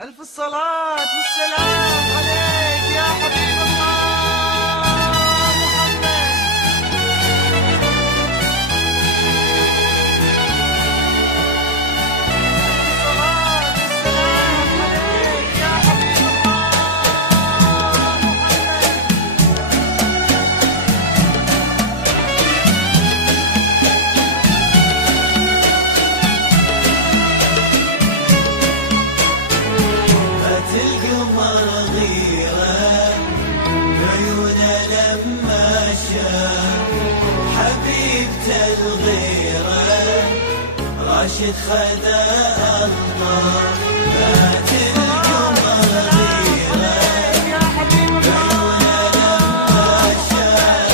ألف الصلاة والسلام عليك يا حبيب الله راشد خذا الله مات القمر غيره بعيونه لما شاف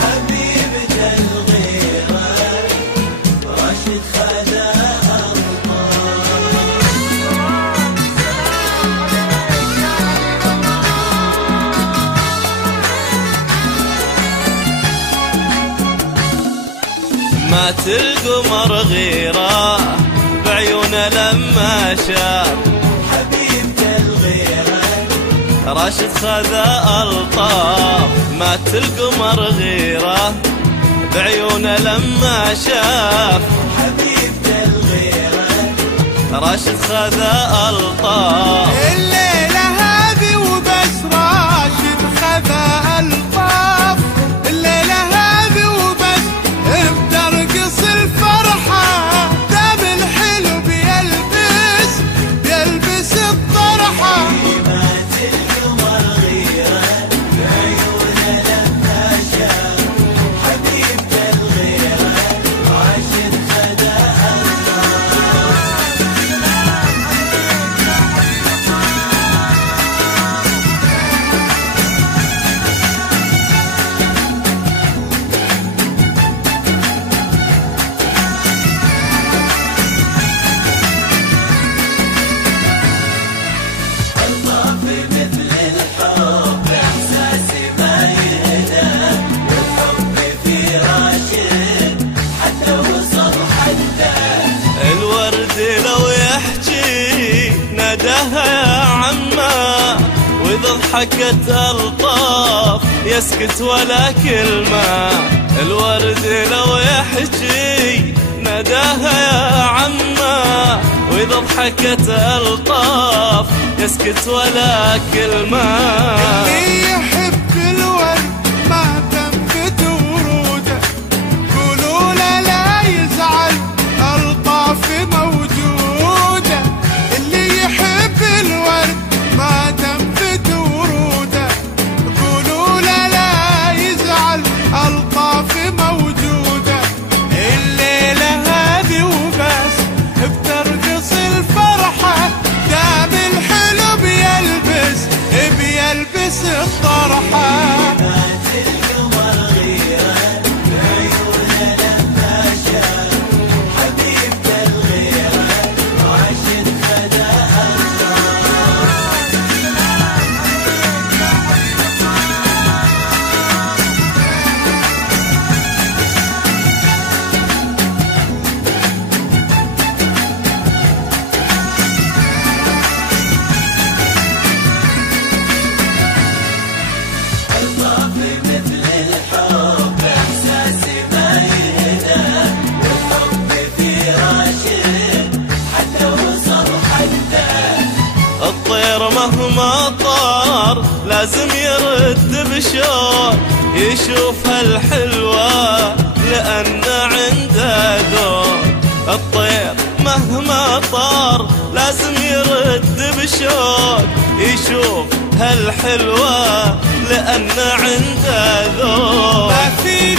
حبيبته الغيره راشد خذا مات القمر غيره بعيونه لما شاف حبيبته الغيره راشد خذا الطاف. مات القمر غيره بعيونه لما شاف حبيبته الغيره راشد خذا الطاف. الليلة هذه وبس راشد خذا الطاف. الليلة هذه وبس بترقص الفرحة دام الحلو بيلبس الطرحة. مات القمر غيره بعيونه لما شاف حبيبته الغيره راشد خذا ناداها يا عمه وإذا ضحكت الطاف يسكت ولا كلمة. الورد لو يحكي ناداها يا عمه وإذا ضحكت الطاف يسكت ولا كلمة. اللي يحب الورد ما تنبت وروده قولوا له لا يزعل الطاف موجوده. اللي يحب الورد ما تنبت وروده قولوا له لا يزعل الطاف موجوده. الليله هذه وبس بترقص الفرحه دام الحلو بيلبس الطرحه. مات القمر غيره بعيونه لما شاف حبيبته الغيره راشد خذا الطير مهما طار لازم يرد بشوق يشوف هالحلوة لأن عنده ذوق. الطير مهما طار لازم يرد بشوق يشوف هالحلوة لأن عنده ذوق. ما في